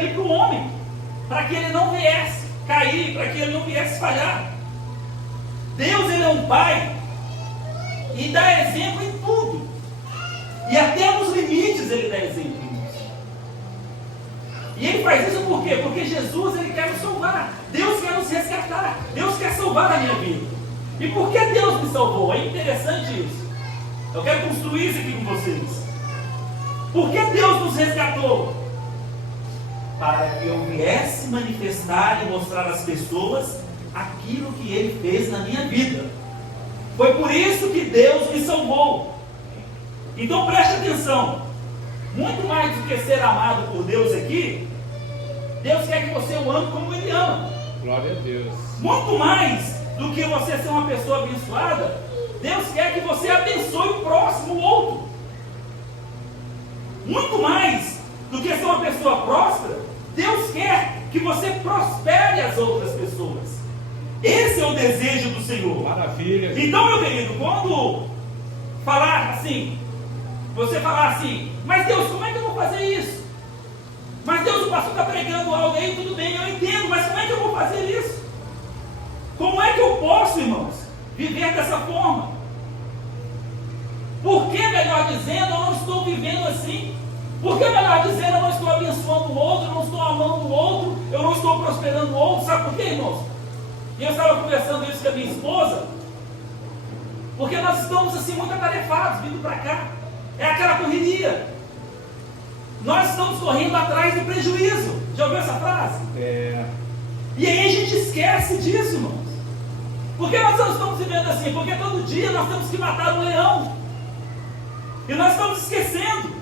ali para o homem, para que ele não viesse cair, para que ele não viesse falhar. Deus, ele é um pai e dá exemplo em tudo, e até nos limites ele dá exemplo em isso. E ele faz isso por quê? Porque Jesus, ele quer nos salvar, Deus quer nos resgatar, Deus quer salvar a minha vida. E por que Deus me salvou? É interessante isso. Eu quero construir isso aqui com vocês. Por que Deus nos resgatou? Para que eu viesse manifestar e mostrar às pessoas aquilo que Ele fez na minha vida. Foi por isso que Deus me salvou. Então preste atenção. Muito mais do que ser amado por Deus aqui, Deus quer que você o ame como Ele ama. Glória a Deus. Muito mais do que você ser uma pessoa abençoada, Deus quer que você abençoe o próximo, o outro. Muito mais do que ser uma pessoa próspera, Deus quer que você prospere as outras pessoas. Esse é o desejo do Senhor. Maravilha. Então, meu querido, quando falar assim, você falar assim, mas Deus, como é que eu vou fazer isso? Mas Deus, o pastor está pregando algo aí, tudo bem, eu entendo, mas como é que eu vou fazer isso? Como é que eu posso, irmãos, viver dessa forma? Por que, melhor dizendo, eu não estou vivendo assim? Por que, melhor dizendo, eu não estou abençoando o outro, eu não estou amando o outro, eu não estou prosperando o outro? Sabe por quê, irmãos? E eu estava conversando isso com a minha esposa, porque nós estamos assim muito atarefados, vindo para cá. É aquela correria. Nós estamos correndo atrás do prejuízo. Já ouviu essa frase? É. E aí a gente esquece disso, irmãos. Por que nós não estamos vivendo assim? Porque todo dia nós temos que matar um leão. E nós estamos esquecendo.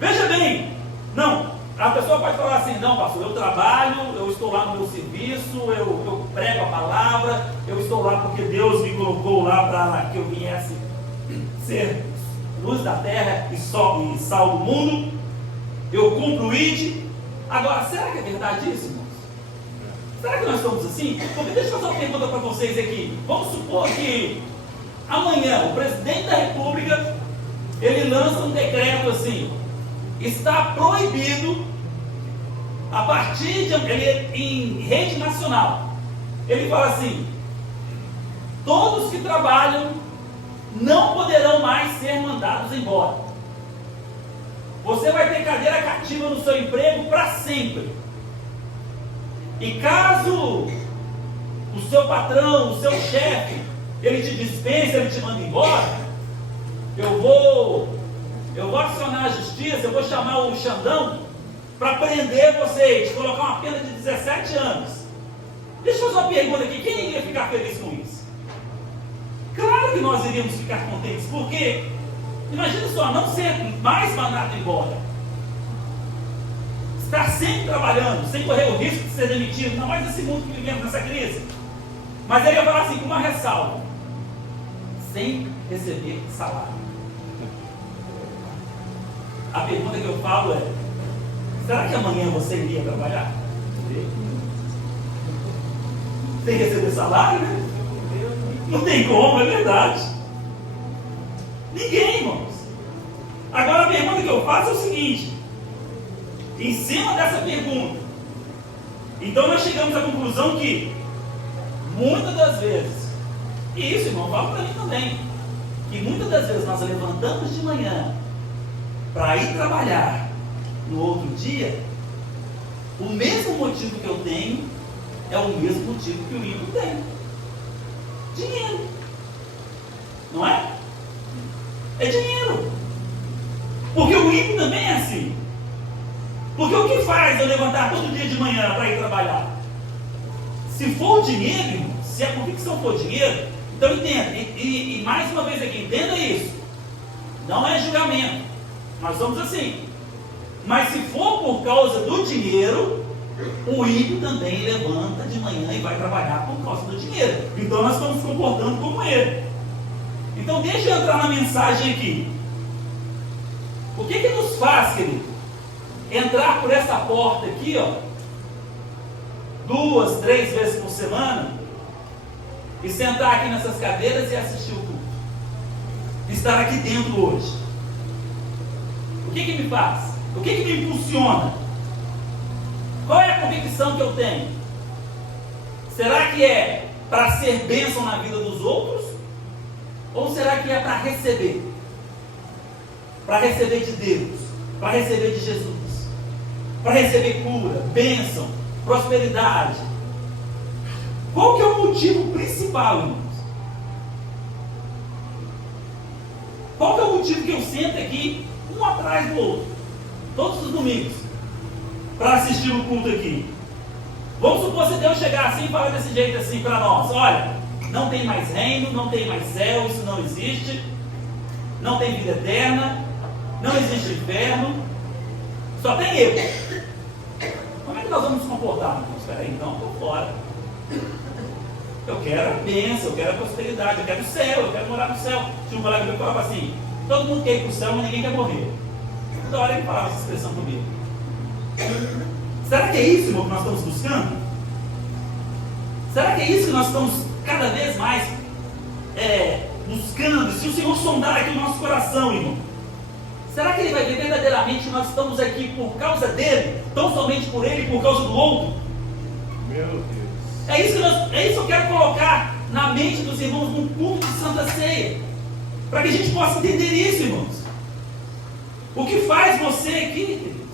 Veja bem, não, a pessoa pode falar assim, não, pastor, eu trabalho, eu estou lá no meu serviço, eu prego a palavra, eu estou lá porque Deus me colocou lá para que eu viesse ser luz da terra e sal do mundo, eu cumpro o ID. Agora, será que é verdade isso, irmãos? Será que nós estamos assim? Porque deixa eu fazer uma pergunta para vocês aqui. Vamos supor que amanhã o presidente da República, ele lança um decreto assim, está proibido, a partir de ele, em rede nacional, ele fala assim, todos que trabalham não poderão mais ser mandados embora. Você vai ter cadeira cativa no seu emprego para sempre. E caso o seu patrão, o seu chefe, ele te dispensa, ele te manda embora, eu vou acionar a justiça, eu vou chamar o Xandão para prender vocês, colocar uma pena de 17 anos. Deixa eu fazer uma pergunta aqui, quem iria ficar feliz com isso? Claro que nós iríamos ficar contentes, porque imagina só, não ser mais mandado embora, estar sempre trabalhando, sem correr o risco de ser demitido, ainda mais nesse mundo que vivemos, nessa crise. Mas ele ia falar assim, com uma ressalva, sem receber salário. A pergunta que eu falo é, será que amanhã você iria trabalhar? Sem receber salário, né? Não tem como, é verdade. Ninguém, irmãos. Agora a pergunta que eu faço é o seguinte, em cima dessa pergunta, então nós chegamos à conclusão que, muitas das vezes, e isso, irmão, fala para mim também, que muitas das vezes nós levantamos de manhã para ir trabalhar no outro dia, o mesmo motivo que eu tenho é o mesmo motivo que o ímpio tem. Dinheiro. Não é? É dinheiro. Porque o ímpio também é assim. Porque o que faz eu levantar todo dia de manhã para ir trabalhar? Se for o dinheiro, irmão, se a convicção for dinheiro, então entenda. E mais uma vez aqui, entenda isso. Não é julgamento. Nós somos assim. Mas se for por causa do dinheiro, o ímpio também levanta de manhã e vai trabalhar por causa do dinheiro. Então nós estamos comportando como ele. Então deixa eu entrar na mensagem aqui. O que nos faz, querido, entrar por essa porta aqui, ó, 2, 3 vezes por semana, e sentar aqui nessas cadeiras e assistir o culto? Estar aqui dentro hoje. O que me faz? O que me impulsiona? convicção que eu tenho? Será que é para ser bênção na vida dos outros? Ou será que é para receber? Para receber de Deus, para receber de Jesus, para receber cura, bênção, prosperidade. Qual que é o motivo principal, irmãos? Qual que é o motivo que eu sento aqui, um atrás do outro, todos os domingos, para assistir o culto aqui? Vamos supor se Deus chegar assim e falar desse jeito assim para nós: olha, não tem mais reino, não tem mais céu, isso não existe, não tem vida eterna, não existe inferno, só tem eu. Como é que nós vamos nos comportar, irmãos? Espera aí, então, estou fora. Eu quero a bênção, eu quero a prosperidade, eu quero o céu, eu quero morar no céu. Tinha um colega meu que falava assim: todo mundo quer ir para o céu, mas ninguém quer morrer. Toda hora ele falava essa expressão comigo. Será que é isso, irmão, que nós estamos buscando? Será que é isso que nós estamos cada vez mais buscando? Se o Senhor sondar aqui o nosso coração, irmão, será que Ele vai ver verdadeiramente que nós estamos aqui por causa dEle, tão somente por Ele e por causa do outro? Meu Deus. É isso que eu quero colocar na mente dos irmãos num culto de Santa Ceia, para que a gente possa entender isso, irmãos. O que faz você aqui, queridos?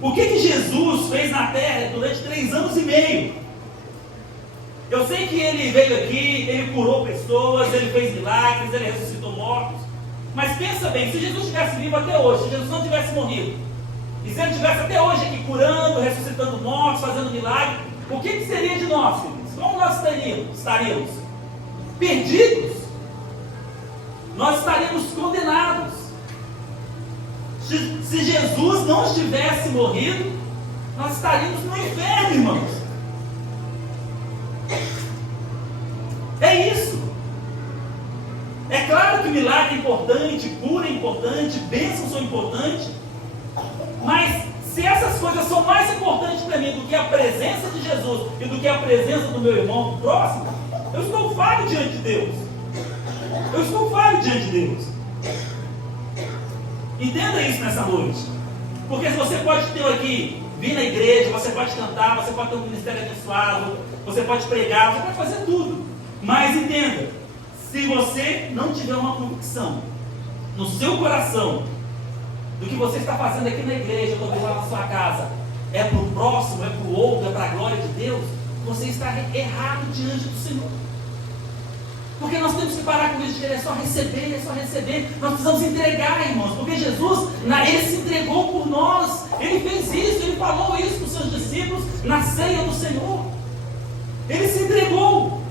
O que Jesus fez na terra durante 3 anos e meio? Eu sei que Ele veio aqui, Ele curou pessoas, Ele fez milagres, Ele ressuscitou mortos. Mas pensa bem, se Jesus estivesse vivo até hoje, se Jesus não tivesse morrido, e se Ele estivesse até hoje aqui curando, ressuscitando mortos, fazendo milagres, o que seria de nós, queridos? Como nós estaríamos? Perdidos? Nós estaríamos condenados. Se Jesus não tivesse morrido, nós estaríamos no inferno, irmãos. É isso. É claro que milagre é importante, cura é importante, bênçãos são importantes, mas se essas coisas são mais importantes para mim do que a presença de Jesus e do que a presença do meu irmão do próximo, eu estou falho diante de Deus. Eu estou falho diante de Deus. Entenda isso nessa noite. Porque você pode ter aqui, vir na igreja, você pode cantar, você pode ter um ministério abençoado, você pode pregar, você pode fazer tudo. Mas entenda, se você não tiver uma convicção no seu coração do que você está fazendo aqui na igreja, talvez lá na sua casa, é para o próximo, é para o outro, é para a glória de Deus, você está errado diante do Senhor. Porque nós temos que parar com isso de querer só receber, é só receber. Nós precisamos entregar, irmãos, porque Jesus, Ele se entregou por nós. Ele fez isso, Ele falou isso para os seus discípulos na ceia do Senhor. Ele se entregou.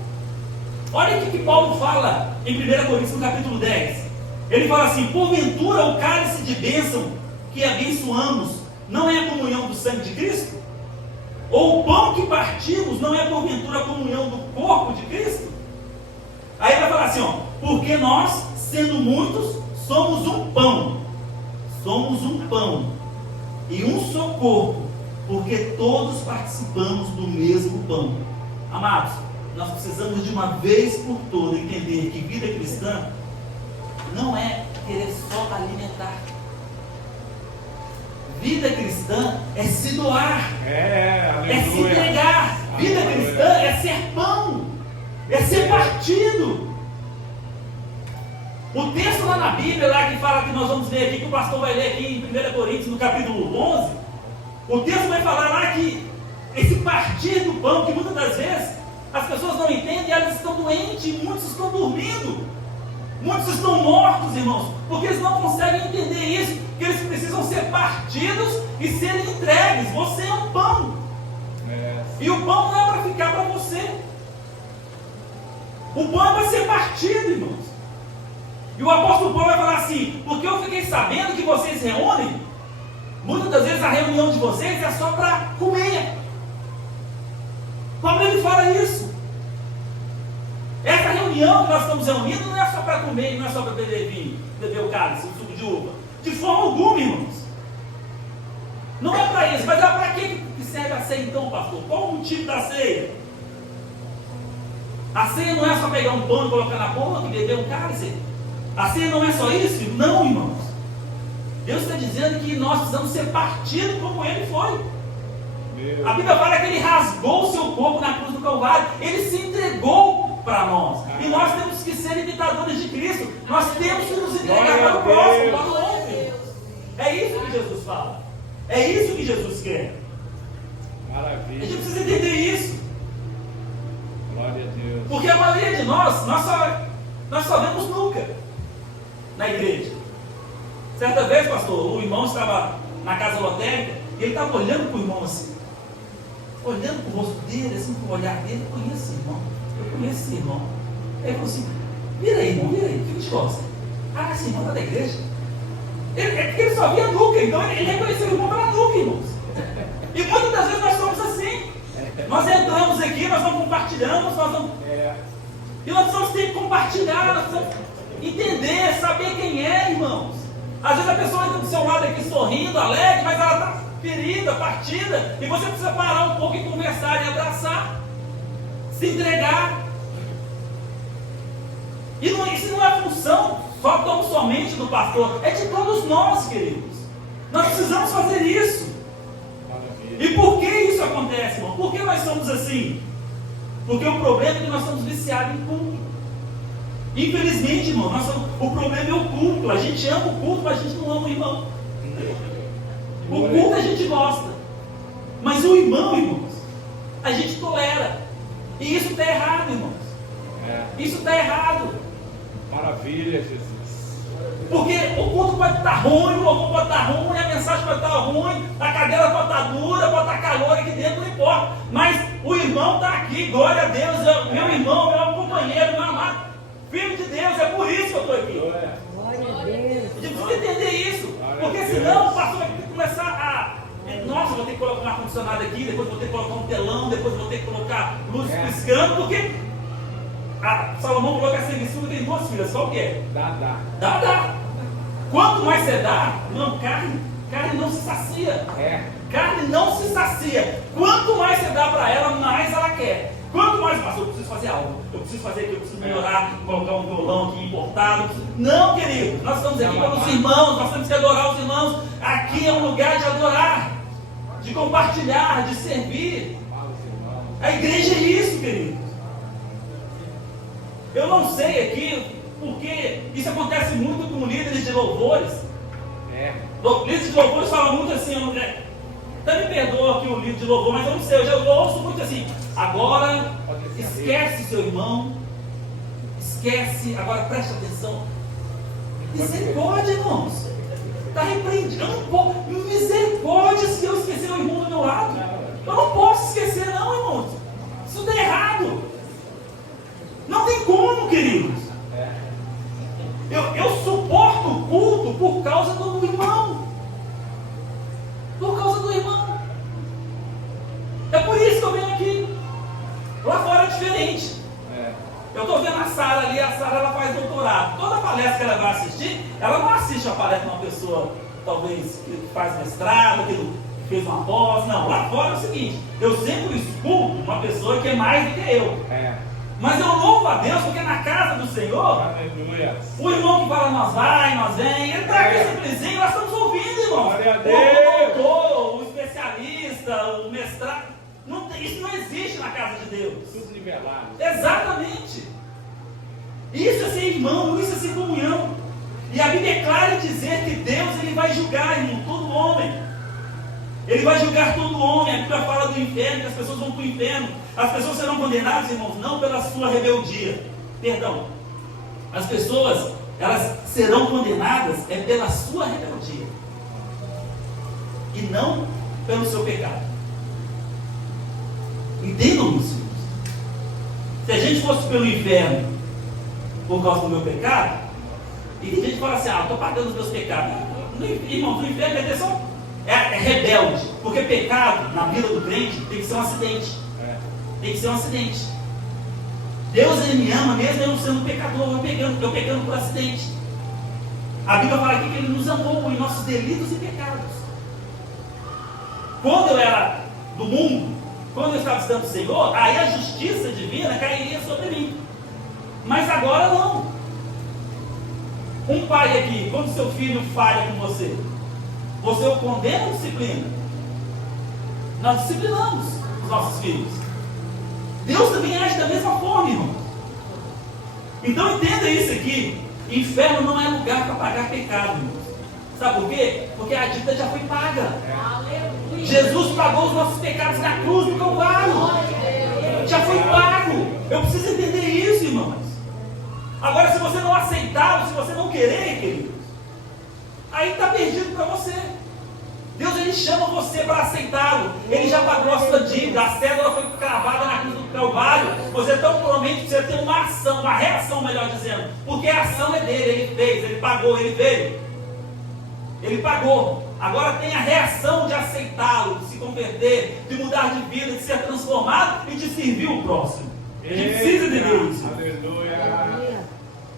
Olha o que Paulo fala em 1 Coríntios, no capítulo 10. Ele fala assim: porventura o cálice de bênção que abençoamos não é a comunhão do sangue de Cristo? Ou o pão que partimos não é porventura a comunhão do corpo de Cristo? Aí vai falar assim, ó: porque nós, sendo muitos, somos um pão e um só corpo, porque todos participamos do mesmo pão. Amados, nós precisamos de uma vez por todas entender que vida cristã não é querer só alimentar. Vida cristã é se doar, é se entregar. Vida cristã é ser pão, é ser partido. O texto lá na Bíblia, lá que fala, que nós vamos ler aqui, que o pastor vai ler aqui em 1 Coríntios, no capítulo 11, o texto vai falar lá que esse partir do pão, que muitas das vezes as pessoas não entendem, elas estão doentes, muitos estão dormindo, muitos estão mortos, irmãos, porque eles não conseguem entender isso, que eles precisam ser partidos e serem entregues. Você é um pão, e o pão não é para ficar para você, o pão é para ser partido, irmãos. E o apóstolo Paulo vai falar assim: porque eu fiquei sabendo que vocês reúnem, muitas das vezes a reunião de vocês é só para comer. Paulo ele fala isso. Essa reunião que nós estamos reunindo não é só para comer, não é só para beber vinho, beber o cálice, o suco de uva. De forma alguma, irmãos. Não é para isso. Mas é para que serve a ceia então, pastor? Qual o motivo da ceia? A ceia não é só pegar um pão e colocar na boca e beber um cálice. A ceia não é só isso? Não, irmãos. Deus está dizendo que nós precisamos ser partidos como Ele foi. A Bíblia fala que ele rasgou o seu corpo na cruz do Calvário. Ele se entregou para nós. E nós temos que ser imitadores de Cristo. Nós temos que nos entregar para o próximo, para o outro. É isso que Jesus fala. É isso que Jesus quer. Maravilha. A gente precisa entender isso. Glória a Deus. Porque a maioria de nós só vemos nunca na igreja. Certa vez, pastor, o irmão estava na casa lotérica e ele estava olhando para o irmão assim. Olhando para o rosto dele, assim, para o olhar dele. Eu conheço esse irmão. Eu conheço esse irmão. Aí ele falou assim: vira aí, irmão, vira aí, fica de costas. Ah, esse irmão está da igreja. É porque ele só via a nuca, então ele reconheceu o irmão pela nuca, irmãos. E muitas das vezes nós somos assim. Nós entramos aqui, nós não compartilhamos, nós não. E nós precisamos ter que compartilhar, nós precisamos entender, saber quem é, irmãos. Às vezes a pessoa entra do seu lado aqui sorrindo, alegre, mas ela está ferida, partida, e você precisa parar um pouco e conversar e abraçar, se entregar. E isso não é função tão somente do pastor, é de todos nós, queridos. Nós precisamos fazer isso. E por que isso acontece, irmão? Por que nós somos assim? Porque o problema é que nós somos viciados em culto. Infelizmente, irmão, o problema é o culto. A gente ama o culto, mas a gente não ama o irmão. O culto a gente gosta, mas o irmão, irmãos, a gente tolera. E isso está errado, irmãos. Isso está errado. Maravilha, Jesus. Porque o culto pode estar ruim, o louvor pode estar ruim, a mensagem pode estar ruim, a cadeira pode estar dura, pode estar calor aqui dentro, não importa. Mas o irmão está aqui, glória a Deus, meu irmão, meu companheiro, meu amado, filho de Deus, é por isso que eu estou aqui. Glória a Deus. A gente precisa entender isso, porque senão o pastor vai ter que começar a... Nossa, vou ter que colocar um ar-condicionado aqui, depois vou ter que colocar um telão, depois vou ter que colocar luz piscando, porque... Salomão falou que a serviço tem duas filhas, qual que é? Dá. Quanto mais você dá, não, carne não se sacia. Carne não se sacia. Quanto mais você dá para ela, mais ela quer. Quanto mais, pastor, eu preciso fazer algo, eu preciso fazer aquilo, eu preciso melhorar, colocar um violão aqui importado. Não, querido, nós estamos aqui para os irmãos, nós temos que adorar os irmãos. Aqui é um lugar de adorar, de compartilhar, de servir. A igreja é isso, querido. Eu não sei aqui, porque isso acontece muito com líderes de louvores. Líderes de louvores falam muito assim, até me perdoa aqui o líder de louvor, mas eu não sei, eu já ouço muito assim: agora esquece seu irmão, esquece, agora preste atenção. Misericórdia, irmãos. Está repreendido. Eu não posso, misericórdia se eu esquecer o irmão do meu lado. Eu não posso esquecer, não, irmãos. Isso está errado. Não tem como, queridos. Eu suporto o culto por causa do irmão. Por causa do irmão. É por isso que eu venho aqui. Lá fora é diferente. Eu estou vendo a Sara ali, a Sara ela faz doutorado. Toda palestra que ela vai assistir, ela não assiste a palestra de uma pessoa, talvez, que faz mestrado, que fez uma pós. Não, lá fora é o seguinte: eu sempre escuto uma pessoa que é mais do que eu. Mas eu louvo a Deus, porque na casa do Senhor, aleluia, o irmão que fala nós vai, nós vem, ele está aqui simplesinho, nós estamos ouvindo, irmão. Glória a Deus. O doutor, o especialista, o mestrado, isso não existe na casa de Deus. Tudo nivelado. Exatamente. Isso é ser irmão, isso é ser comunhão. E a Bíblia é clara em dizer que Deus ele vai julgar, irmão, todo homem. Ele vai julgar todo homem. A Bíblia fala do inferno, que as pessoas vão para o inferno. As pessoas serão condenadas, irmãos, não pela sua rebeldia. Perdão. As pessoas, elas serão condenadas pela sua rebeldia. E não pelo seu pecado. Entendam isso, irmãos. Se a gente fosse pelo inferno por causa do meu pecado, e tem gente que fala assim: eu estou pagando os meus pecados. Irmãos, o inferno é só... É rebelde, porque pecado na vida do crente tem que ser um acidente. Tem que ser um acidente. Deus ele me ama mesmo eu não sendo pecador, eu pecando por acidente. A Bíblia fala aqui que ele nos amou em nossos delitos e pecados. Quando eu era do mundo, quando eu estava estudando o Senhor, aí a justiça divina cairia sobre mim. Mas agora não. Um pai aqui, quando seu filho falha com você, você o condena ou disciplina? Nós disciplinamos os nossos filhos. Deus também age da mesma forma, irmão. Então entenda isso aqui. Inferno não é lugar para pagar pecado, irmãos. Sabe por quê? Porque a dívida já foi paga. Jesus pagou os nossos pecados na cruz do Calvário. Já foi pago. Eu preciso entender isso, irmãos. Agora, se você não aceitá-lo, se você não querer, queridos, aí está perdido para você. Deus, Ele chama você para aceitá-lo. Ele já pagou a sua dívida. A cédula foi cravada na cruz do Calvário. Você tão provavelmente precisa ter uma ação, uma reação, melhor dizendo. Porque a ação é dele, Ele fez, Ele pagou, Ele veio. Ele pagou. Agora tem a reação de aceitá-lo, de se converter, de mudar de vida, de ser transformado e de servir o próximo. A gente precisa entender isso. Aleluia.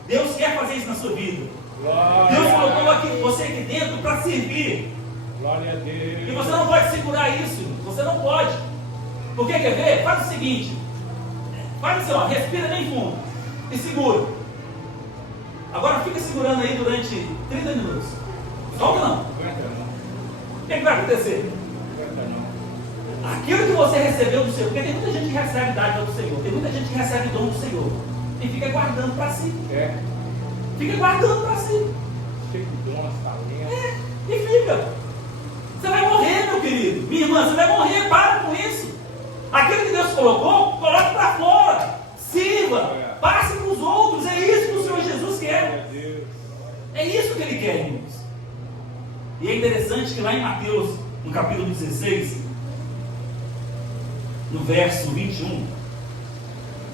Deus quer fazer isso na sua vida. Glória. Deus colocou você aqui dentro para servir. Glória a Deus. E você não pode segurar isso. Você não pode. Porque quer ver? Faz o seguinte. Faz assim, ó, respira bem fundo. E segura. Agora fica segurando aí durante 30 minutos. Solta não. Aguenta não. O que vai acontecer? Aguenta não. Aquilo que você recebeu do Senhor. Porque tem muita gente que recebe dádiva do Senhor. Tem muita gente que recebe dom do Senhor. E fica guardando para si. É. Fica guardando para si. Cheio de dons, talentos. E fica. Você vai morrer, meu querido. Minha irmã, você vai morrer. Para com isso. Aquilo que Deus colocou, coloque para fora. Sirva. Passe para os outros. É isso que o Senhor Jesus quer. Glória a Deus. É isso que Ele quer, irmãos. E é interessante que lá em Mateus, no capítulo 16, no verso 21,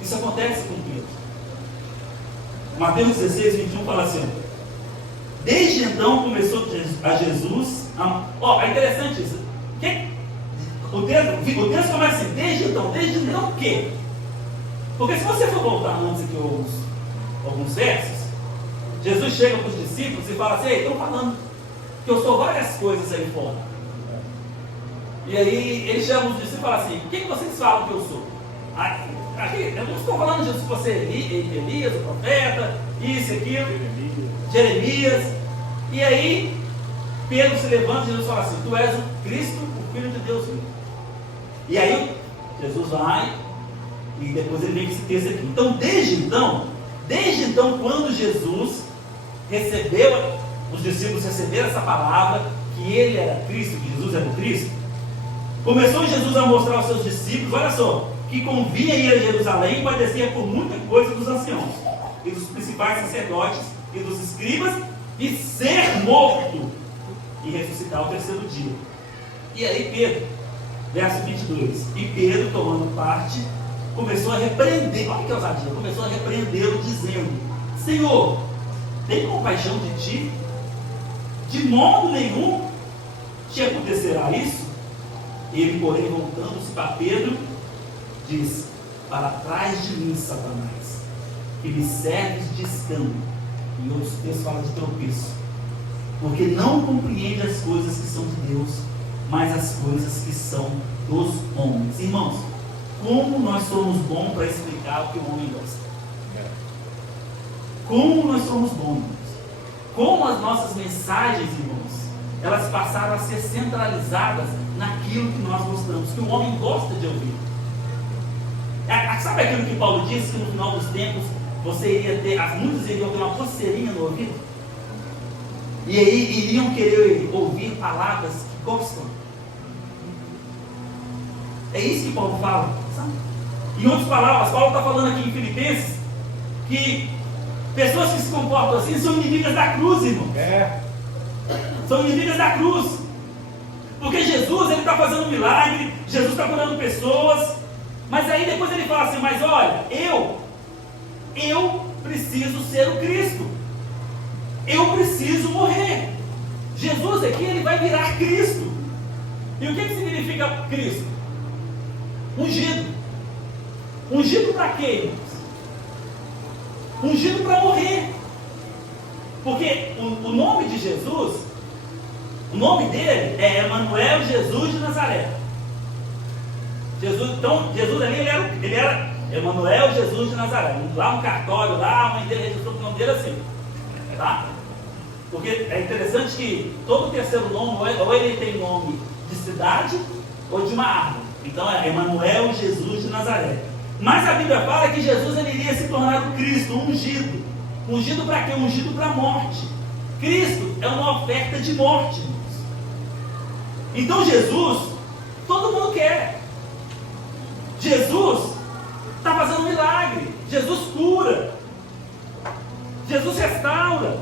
isso acontece com Pedro. Mateus 16, 21 fala assim: desde então começou a Jesus. É interessante isso. O texto começa assim: desde então o quê? Porque se você for voltar antes aqui alguns versos, Jesus chega para os discípulos e fala assim: ei, estão falando que eu sou várias coisas aí fora. E aí ele chama os discípulos e fala assim: o que vocês falam que eu sou? Aqui, eu não estou falando de você Elias, o profeta, isso e aquilo, Jeremias. E aí Pedro se levanta e Jesus fala assim: tu és o Cristo, o Filho de Deus vivo. E aí Jesus vai e depois ele vem com esse texto aqui. Então, desde então, quando Jesus recebeu, os discípulos receberam essa palavra, que ele era Cristo, que Jesus era o Cristo, começou Jesus a mostrar aos seus discípulos, olha só, que convinha ir a Jerusalém e padecer por muita coisa dos anciãos, e dos principais sacerdotes, e dos escribas, e ser morto, e ressuscitar ao terceiro dia. E aí Pedro, verso 22, e Pedro, tomando parte, começou a repreender, olha que ousadia, começou a repreendê-lo, dizendo: Senhor, tem compaixão de ti? De modo nenhum te acontecerá isso. Ele, porém, voltando-se para Pedro, diz: para trás de mim, Satanás, que me serves de escândalo. Em outros textos fala de tropeço, porque não compreende as coisas que são de Deus, mas as coisas que são dos homens. Irmãos, como nós somos bons para explicar o que o homem gosta. Como nós somos bons. Como as nossas mensagens, irmãos, elas passaram a ser centralizadas naquilo que nós gostamos, que o homem gosta de ouvir. Sabe aquilo que Paulo disse, que no final dos tempos você iria ter, muitos iriam ter uma coceirinha no ouvido? E aí iriam querer ouvir palavras que gostam. É isso que Paulo fala, sabe? Em outras palavras, Paulo está falando aqui em Filipenses que pessoas que se comportam assim são inimigas da cruz, irmão. São inimigas da cruz. Porque Jesus, ele está fazendo um milagre, Jesus está curando pessoas, mas aí depois ele fala assim: mas olha, eu preciso ser o Cristo. Eu preciso morrer. Jesus aqui, ele vai virar Cristo. E o que significa Cristo? Ungido. Ungido para quê, irmãos? Ungido para morrer. Porque o nome de Jesus, o nome dele é Emanuel, Jesus de Nazaré. Então, Jesus ali, ele era Emanuel, Jesus de Nazaré. Lá no cartório, lá, a mãe dele registrou o nome dele assim. Tá? Porque é interessante que todo terceiro nome, ou ele tem nome de cidade, ou de uma árvore. Então é Emanuel, Jesus de Nazaré. Mas a Bíblia fala que Jesus ele iria se tornar o Cristo, ungido. Ungido para quê? Ungido para a morte. Cristo é uma oferta de morte, irmãos. Então Jesus, todo mundo quer. Jesus está fazendo um milagre. Jesus cura. Jesus restaura.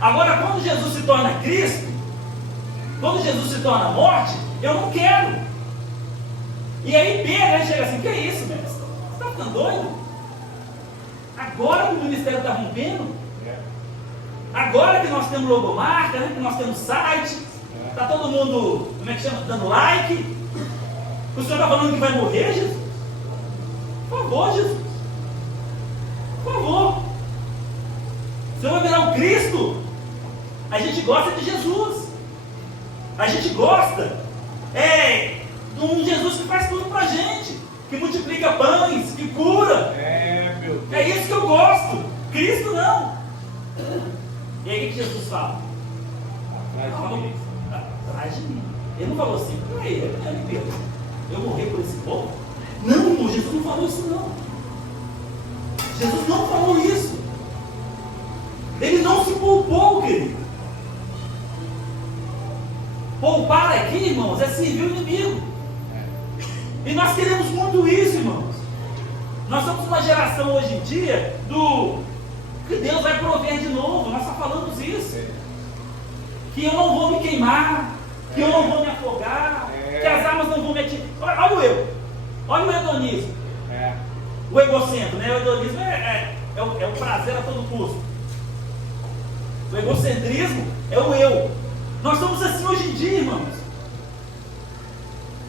Agora, quando Jesus se torna Cristo, quando Jesus se torna morte, eu não quero. E aí Pedro ele chega assim: que é isso, mestre? Você está ficando doido? Agora que o ministério está rompendo, agora que nós temos logomarca, né? Que nós temos site, está todo mundo, como é que chama? Dando like. O senhor está falando que vai morrer, Jesus? Por favor, Jesus. Por favor. O senhor vai virar um Cristo? A gente gosta de Jesus. A gente gosta de um Jesus que faz tudo pra gente, que multiplica pães, que cura. Meu Deus. É isso que eu gosto. Cristo não. E aí o que Jesus fala? Atrás de mim. Ele não falou assim: Pedro, eu morrer por esse povo? Não, irmão, Jesus não falou isso não. Jesus não falou isso. Ele não se poupou, querido. Poupar aqui, irmãos, é servir o inimigo. E nós queremos muito isso, irmãos. Nós somos uma geração hoje em dia do que Deus vai prover de novo. Nós só falamos isso. Que eu não vou me queimar, que eu não vou me afogar, que as armas não vão me atingir. Olha o eu. Olha o hedonismo. O egocentro, né? O hedonismo é o prazer a todo custo. O egocentrismo é o eu. Nós somos assim hoje em dia, irmãos.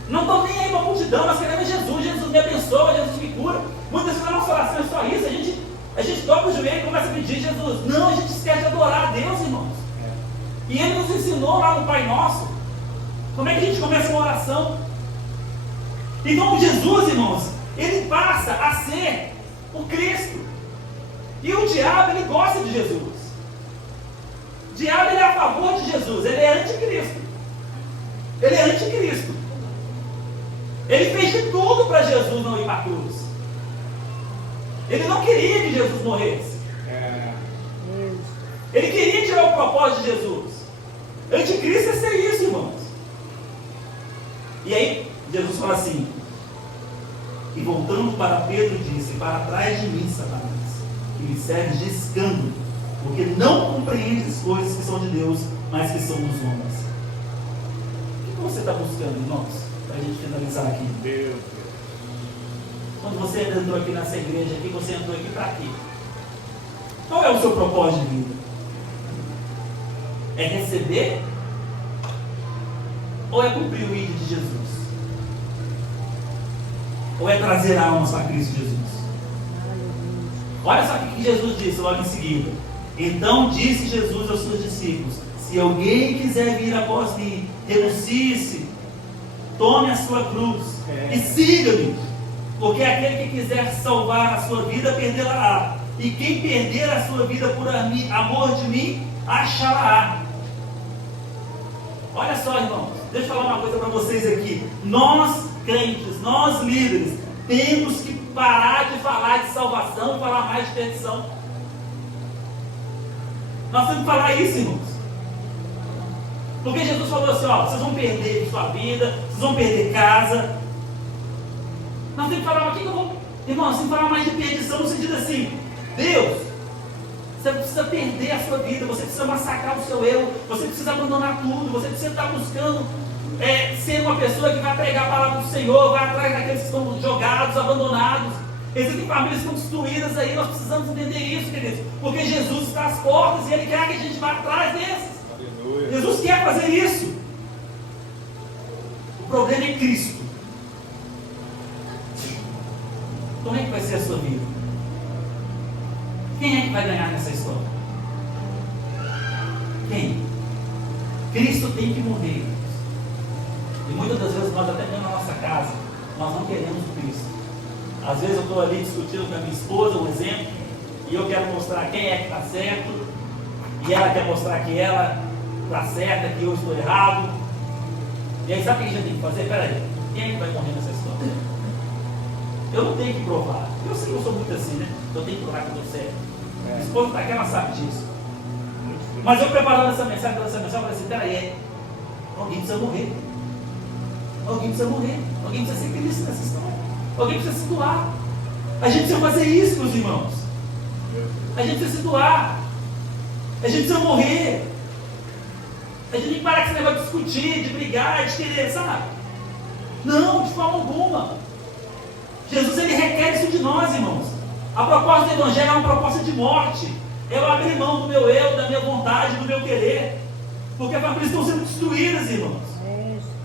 Não estamos nem aí para a multidão, nós queremos Jesus. Jesus me abençoa, Jesus me cura. Muitas vezes a nossa oração é só isso. A gente dobra o joelho e começa a pedir Jesus. Não, a gente esquece de adorar a Deus, irmãos. E Ele nos ensinou lá no Pai Nosso como é que a gente começa uma oração. Então Jesus, irmãos, Ele passa a ser o Cristo. E o diabo, ele gosta de Jesus. O diabo, ele é a favor de Jesus. Ele é anticristo. Ele é anticristo. Ele fez de tudo para Jesus não ir para a cruz. Ele não queria que Jesus morresse. Ele queria tirar o propósito de Jesus. Anticristo é ser isso, irmãos. E aí, Jesus fala assim: e voltando para Pedro, disse: para trás de mim, Satanás, que me serves de escândalo, porque não compreendes as coisas que são de Deus, mas que são dos homens. O que você está buscando, irmãos? Para a gente finalizar aqui. Deus. Quando você entrou aqui nessa igreja aqui, você entrou aqui para quê? Qual é o seu propósito de vida? É receber? Ou é cumprir o ID de Jesus? Ou é trazer almas para Cristo Jesus? Olha só o que Jesus disse logo em seguida. Então disse Jesus aos seus discípulos: se alguém quiser vir após mim, renuncie-se, tome a sua cruz e siga-me. Porque aquele que quiser salvar a sua vida, perdê-la-á. E quem perder a sua vida por amor de mim, achará. Olha só, irmãos, deixa eu falar uma coisa para vocês aqui. Nós, crentes, nós líderes, temos que parar de falar de salvação e falar mais de perdição. Nós temos que falar isso, irmãos. Porque Jesus falou assim: ó, vocês vão perder sua vida, vocês vão perder casa. Nós temos que falar, mas o que eu vou... Irmãos, temos que falar mais de perdição no sentido assim: Deus, você precisa perder a sua vida, você precisa massacrar o seu eu, você precisa abandonar tudo, você precisa estar buscando ser uma pessoa que vai pregar a palavra do Senhor, vai atrás daqueles que estão jogados, abandonados. Existem famílias que estão destruídas aí, nós precisamos entender isso, queridos, porque Jesus está às portas e Ele quer que a gente vá atrás desses. Aleluia. Jesus quer fazer isso. O problema é Cristo. Como é que vai ser a sua vida? Quem é que vai ganhar nessa história? Quem? Cristo tem que morrer. E muitas das vezes nós, até mesmo na nossa casa, nós não queremos o Cristo. Às vezes eu estou ali discutindo com a minha esposa, um exemplo, e eu quero mostrar quem é que está certo, e ela quer mostrar que ela está certa, que eu estou errado. E aí sabe o que a gente tem que fazer? Peraí, quem é que vai morrer nessa história? Eu não tenho que provar. Eu sei que eu sou muito assim, né? Eu tenho que provar que eu estou certo. Minha esposa está aqui, ela sabe disso. Mas eu preparando essa mensagem, eu falei assim, peraí, alguém precisa morrer. Alguém precisa morrer. Alguém precisa ser Cristo nessa história. Alguém precisa se doar. A gente precisa fazer isso, meus irmãos. A gente precisa se doar. A gente precisa morrer. A gente tem que parar com esse negócio de discutir, de brigar, de querer, sabe? Não, de forma alguma. Jesus, ele requer isso de nós, irmãos. A proposta do Evangelho é uma proposta de morte. Eu abrir mão do meu eu, da minha vontade, do meu querer. Porque as famílias estão sendo destruídas, irmãos.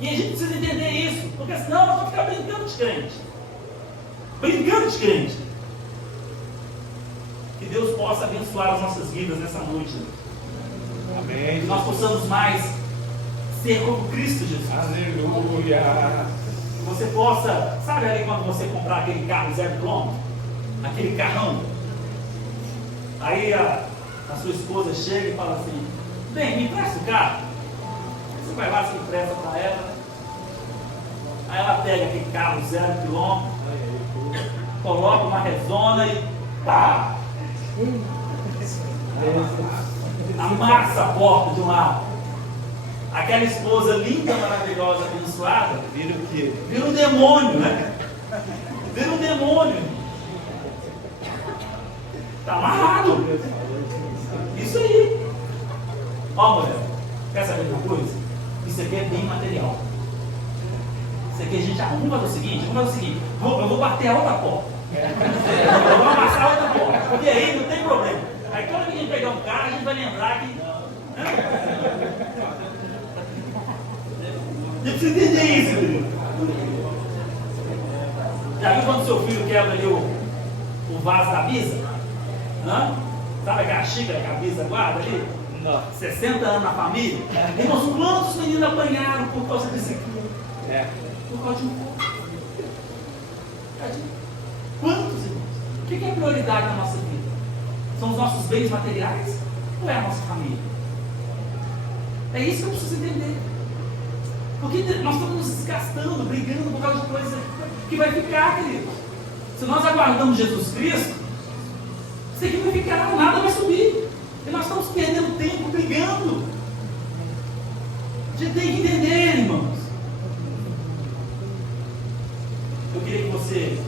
E a gente precisa entender isso. Porque senão nós vamos ficar brincando de crente. Brincando de crente. Que Deus possa abençoar as nossas vidas nessa noite. Amém. Que nós possamos mais ser como Cristo Jesus. Aleluia. Que você possa, sabe ali quando você comprar aquele carro 0 km? Aquele carrão. Aí a sua esposa chega e fala assim, bem, me empresta o carro. Você vai lá, se empresta para ela. Aí ela pega aquele carro 0 km, coloca uma rezona e pá! Amassa a porta de um lado. Aquela esposa linda, maravilhosa, abençoada, Vira o quê? vira um demônio, né? Vira um demônio. Está amarrado. Isso aí. Ó, mulher, quer saber de uma coisa? Isso aqui é bem material. Isso aqui a gente arruma o seguinte, eu vou bater a outra porta. Eu vou amassar a outra porta. Porque aí não tem problema. Aí quando a gente pegar um carro, a gente vai lembrar que. A gente precisa entender isso, querido. Já viu quando seu filho quebra ali o vaso da mesa? Hã? Sabe aquela xícara que a mesa guarda ali? Não. 60 anos na família. Irmãos, quantos meninos apanharam por causa desse aqui? Por causa de um corpo. Quantos, irmãos? O que é prioridade na nossa vida? São os nossos bens materiais? Ou é a nossa família? É isso que eu preciso entender. Porque nós estamos nos desgastando, brigando por causa de coisa que vai ficar, querido. Se nós aguardamos Jesus Cristo, isso aqui vai ficar, nada vai subir. E nós estamos perdendo tempo brigando. A gente tem que entender, irmãos. Eu queria que você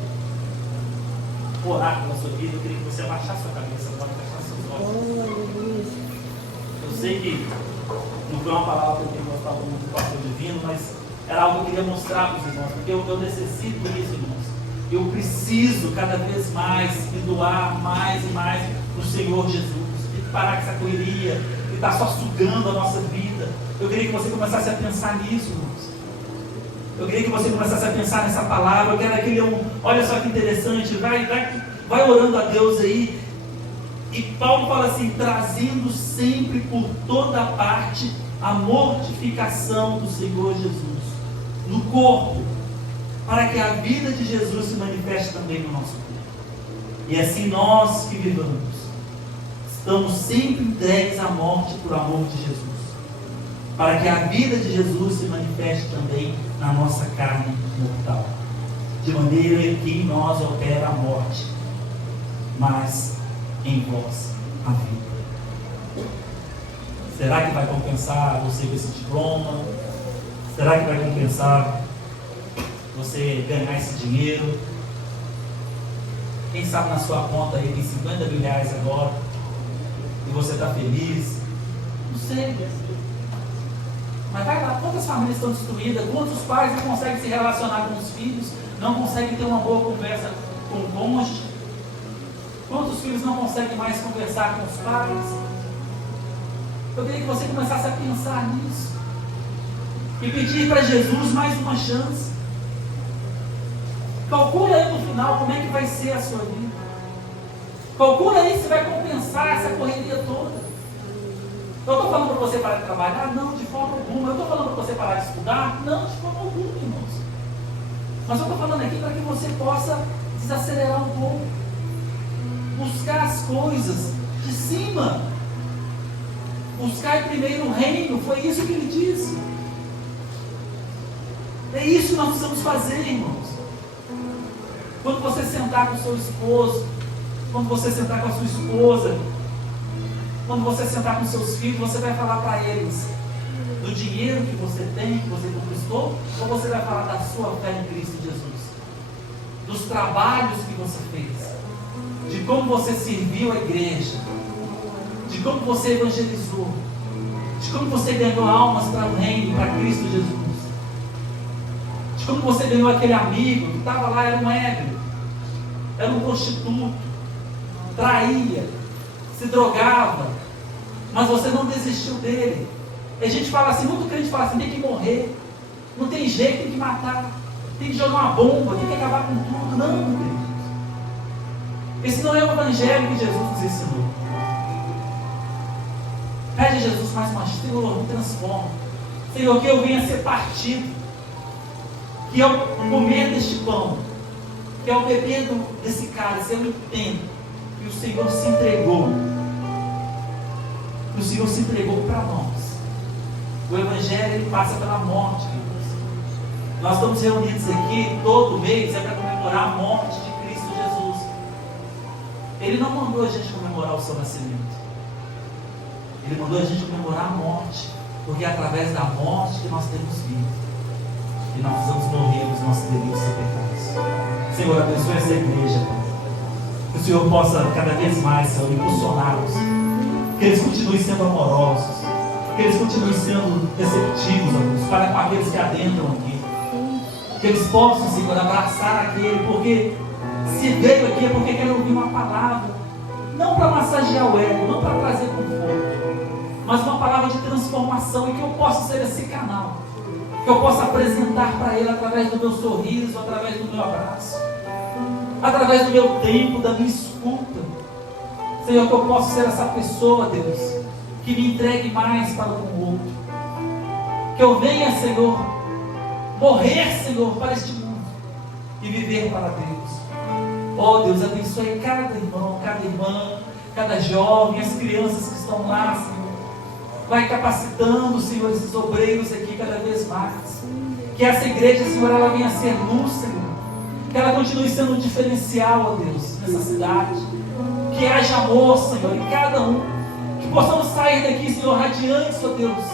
orasse pela sua vida, eu queria que você abaixasse sua cabeça agora, fechasse seus olhos. Eu sei que não foi uma palavra que eu tenho gostado muito do pastor divino, mas era algo que eu queria mostrar para os irmãos, porque eu necessito isso, irmãos. Eu preciso cada vez mais me doar mais e mais no Senhor Jesus. Tem que parar com essa correria que está só sugando a nossa vida. Eu queria que você começasse a pensar nisso, irmãos. Eu queria que você começasse a pensar nessa palavra. Eu quero aquele olha só que interessante, vai orando a Deus aí. E Paulo fala assim, trazendo sempre por toda parte a mortificação do Senhor Jesus no corpo, para que a vida de Jesus se manifeste também no nosso corpo. E assim nós que vivamos, estamos sempre entregues à morte por amor de Jesus, para que a vida de Jesus se manifeste também na nossa carne mortal, de maneira que em nós opera a morte, mas em vós a vida. Será que vai compensar você com esse diploma? Será que vai compensar você ganhar esse dinheiro? Quem sabe na sua conta aí tem 50 mil reais agora e você está feliz? Não sei. Mas vai lá, quantas famílias estão destruídas? Quantos pais não conseguem se relacionar com os filhos? Não conseguem ter uma boa conversa com o cônjuge? Quantos filhos não conseguem mais conversar com os pais? Eu queria que você começasse a pensar nisso e pedir para Jesus mais uma chance. Calcula aí no final como é que vai ser a sua vida. Calcula aí se vai compensar essa correria toda. Eu estou falando para você parar de trabalhar? Não, de forma alguma. Eu estou falando para você parar de estudar? Não, de forma alguma, irmãos. Mas eu estou falando aqui para que você possa desacelerar um pouco, buscar as coisas de cima, buscar primeiro o reino. Foi isso que ele disse. É isso que nós precisamos fazer, irmãos. Quando você sentar com o seu esposo, quando você sentar com a sua esposa, quando você sentar com seus filhos, você vai falar para eles do dinheiro que você tem, que você conquistou, ou você vai falar da sua fé em Cristo Jesus? Dos trabalhos que você fez, de como você serviu a igreja, de como você evangelizou, de como você ganhou almas para o reino, para Cristo Jesus, de como você ganhou aquele amigo que estava lá, era um égrio, era um prostituto, traía, se drogava, mas você não desistiu dele. E a gente fala assim, muito crente fala assim, tem que morrer, não tem jeito, tem que matar, tem que jogar uma bomba, tem que acabar com tudo. Não, meu Deus. Esse não é o evangelho que Jesus nos ensinou. Pede a Jesus mais uma, Senhor, me transforma. Senhor, que eu venha ser partido, que eu comer deste pão, que ao beber desse cálice, eu entendo que o Senhor se entregou. Que o Senhor se entregou para nós. O Evangelho ele passa pela morte, queridos. Nós estamos reunidos aqui todo mês para comemorar a morte de Cristo Jesus. Ele não mandou a gente comemorar o seu nascimento. Ele mandou a gente comemorar a morte, porque é através da morte que nós temos vida. E nós precisamos morrer nos nossos delitos e pecados. Senhor, abençoe essa igreja, Pai. Que o Senhor possa cada vez mais, Senhor, impulsioná-los. Que eles continuem sendo amorosos. Que eles continuem sendo receptivos, Deus, para com aqueles que adentram aqui. Que eles possam, Senhor, abraçar aquele, porque se veio aqui é porque quer ouvir uma palavra, não para massagear o ego, não para trazer conforto, mas uma palavra de transformação, e que eu possa ser esse canal, que eu possa apresentar para ele através do meu sorriso, através do meu abraço, através do meu tempo, da minha escuta. Senhor, que eu possa ser essa pessoa, Deus, que me entregue mais para o outro. Que eu venha, Senhor, morrer, Senhor, para este mundo e viver para Deus. Oh Deus, abençoe cada irmão, cada irmã, cada jovem, as crianças que estão lá, Senhor. Vai capacitando, Senhor, esses obreiros aqui cada vez mais. Que essa igreja, Senhor, ela venha a ser luz, Senhor. Que ela continue sendo um diferencial, ó Deus, nessa cidade. Que haja amor, Senhor, em cada um. Que possamos sair daqui, Senhor, radiantes, ó Deus.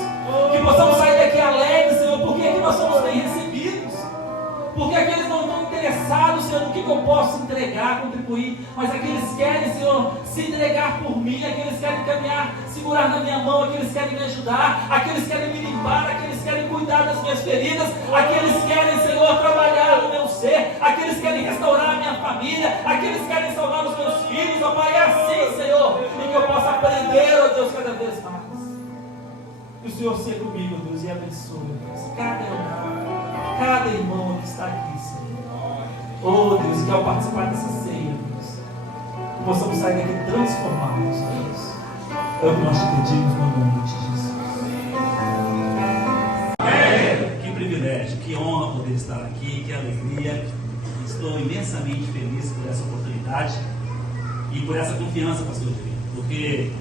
Que possamos sair daqui alegres, Senhor, porque aqui nós somos bem recebidos. Porque aqueles não estão interessados, Senhor, no que eu posso entregar, contribuir. Mas aqueles querem, Senhor, se entregar por mim. Aqueles querem caminhar, segurar na minha mão. Aqueles querem me ajudar. Aqueles querem me limpar. Aqueles querem cuidar das minhas feridas. Aqueles querem, Senhor, trabalhar no meu ser. Aqueles querem restaurar a minha família. Aqueles querem salvar os meus filhos. Ó Pai, é assim, Senhor. E que eu possa aprender, ó Deus, cada vez mais. Que o Senhor seja comigo, Deus, e abençoe, Deus, cada irmão que está aqui, Senhor. Oh Deus, que ao participar dessa ceia, Deus, possamos sair daqui transformados, Deus. É o que nós te pedimos no nome de Jesus. Amém. Que privilégio, que honra poder estar aqui, que alegria. Estou imensamente feliz por essa oportunidade e por essa confiança, pastor Divino, porque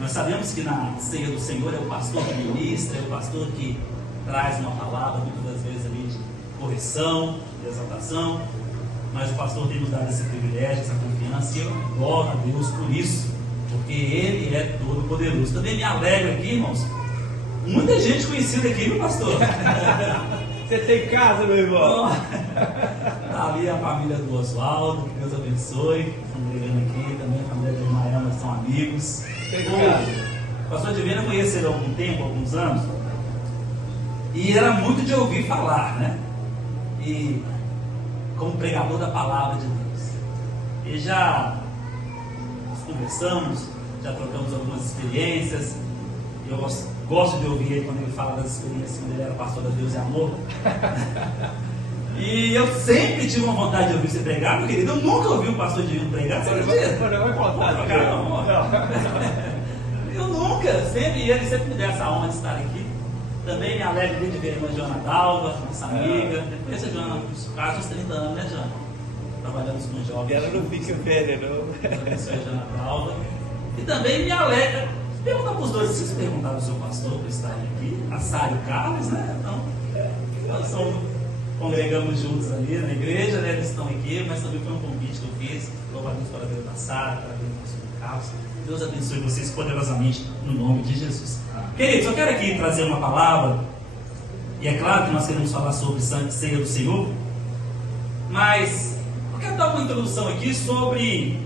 nós sabemos que na ceia do Senhor é o pastor que ministra, é o pastor que traz uma palavra, muitas das vezes ali de correção, de exaltação, mas o pastor tem nos dado esse privilégio, essa confiança, e eu glório a Deus por isso, porque Ele é todo poderoso. Também me alegro aqui, irmãos, muita gente conhecida aqui, meu pastor. Você tem casa, meu irmão? Está ali a família do Oswaldo, que Deus abençoe. Estamos brigando aqui, também a família de Maema, são amigos. O pastor Divino eu conheço ele há algum tempo, alguns anos, e era muito de ouvir falar, né? E como pregador da palavra de Deus. E já conversamos, já trocamos algumas experiências. Eu gosto de ouvir ele quando ele fala das experiências quando ele era pastor da Deus e Amor. E eu sempre tive uma vontade de ouvir você pregar, meu querido. Eu nunca ouvi um pastor Divino pregar. Você acredita? Eu nunca, sempre, e ele sempre me deu essa honra de estar aqui. Também me alegro muito de ver a irmã Joana Dalva, nossa amiga. Eu conheço a Joana quase uns 30 anos, né, Joana? Trabalhamos com jovens. Ela não fica velha, não. Eu conheço a Joana Dalva. E também me alegra. Pergunta para os dois, se vocês perguntaram ao seu pastor para estarem aqui, a Sara e o Carlos, né? Então, nós somos congregamos juntos ali na igreja, né? Eles estão aqui, mas também foi um convite que eu fiz. Louvado a Deus para a vida da Sara, para a vida do nosso Carlos. Deus abençoe vocês poderosamente no nome de Jesus. Queridos, eu quero aqui trazer uma palavra, e é claro que nós queremos falar sobre ceia do Senhor, mas eu quero dar uma introdução aqui sobre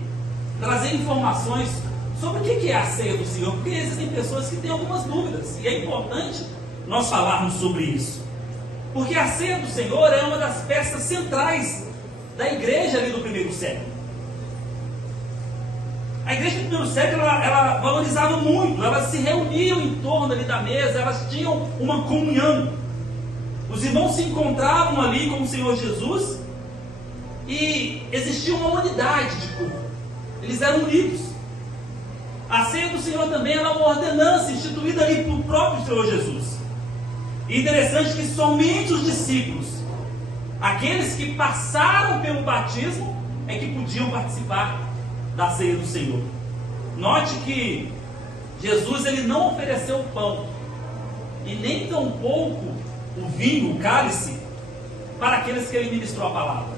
trazer informações sobre o que é a ceia do Senhor, porque existem pessoas que têm algumas dúvidas, e é importante nós falarmos sobre isso, porque a ceia do Senhor é uma das peças centrais da igreja ali do primeiro século. A igreja do primeiro século, ela valorizava muito, elas se reuniam em torno ali da mesa, elas tinham uma comunhão. Os irmãos se encontravam ali com o Senhor Jesus e existia uma unidade de corpo. Eles eram unidos. A ceia do Senhor também era uma ordenança instituída ali pelo próprio Senhor Jesus. E interessante que somente os discípulos, aqueles que passaram pelo batismo, é que podiam participar da ceia do Senhor. Note que Jesus ele não ofereceu o pão e nem tampouco o vinho, o cálice, para aqueles que ele ministrou a palavra.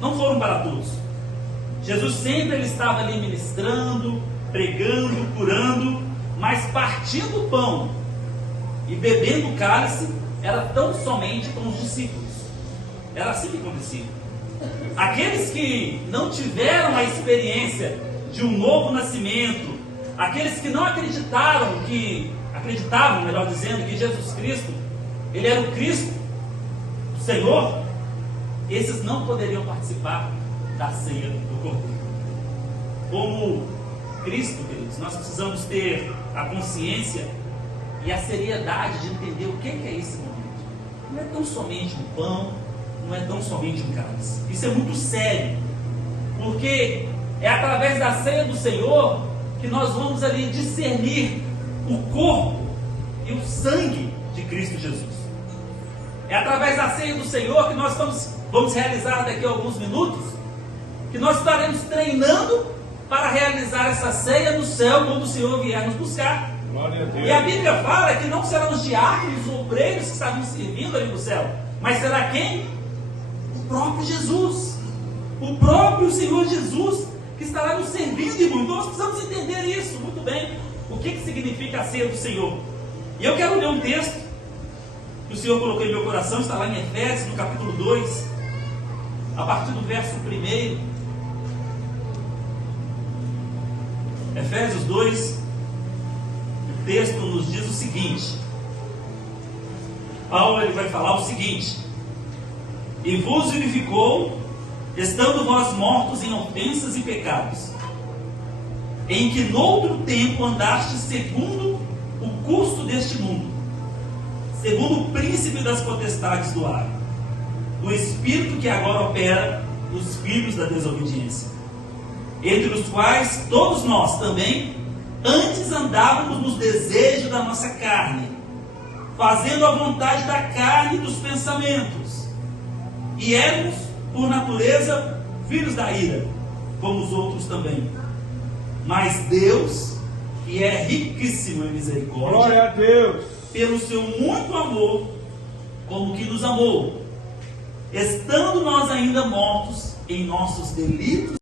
Não foram para todos. Jesus sempre ele estava ali ministrando, pregando, curando, mas partindo o pão e bebendo o cálice era tão somente com os discípulos. Era assim que acontecia. Aqueles que não tiveram a experiência de um novo nascimento, aqueles que não acreditavam, melhor dizendo, que Jesus Cristo, ele era o Cristo, o Senhor, esses não poderiam participar da ceia do Cordeiro. Como Cristo, queridos, nós precisamos ter a consciência e a seriedade de entender o que é esse momento. Não é tão somente um pão, não é tão somente um cálice. Isso é muito sério, porque é através da ceia do Senhor que nós vamos ali discernir o corpo e o sangue de Cristo Jesus. É através da ceia do Senhor que nós vamos realizar daqui a alguns minutos, que nós estaremos treinando para realizar essa ceia no céu quando o Senhor vier nos buscar. Glória a Deus. E a Bíblia fala que não serão os diáconos, os obreiros que estavam servindo ali no céu, mas será quem? O próprio Jesus, o próprio Senhor Jesus que estará nos servindo, irmão. Então nós precisamos entender isso muito bem, o que significa a ceia do Senhor. E eu quero ler um texto que o Senhor colocou em meu coração, está lá em Efésios, no capítulo 2, a partir do verso 1. Efésios 2, o texto nos diz o seguinte. Paulo ele vai falar o seguinte: e vos vivificou, estando vós mortos em ofensas e pecados, em que noutro tempo andastes segundo o curso deste mundo, segundo o príncipe das potestades do ar, do espírito que agora opera nos filhos da desobediência, entre os quais todos nós também antes andávamos nos desejos da nossa carne, fazendo a vontade da carne e dos pensamentos, e éramos, por natureza, filhos da ira, como os outros também. Mas Deus, que é riquíssimo em misericórdia, Glória a Deus, pelo seu muito amor, como que nos amou, estando nós ainda mortos em nossos delitos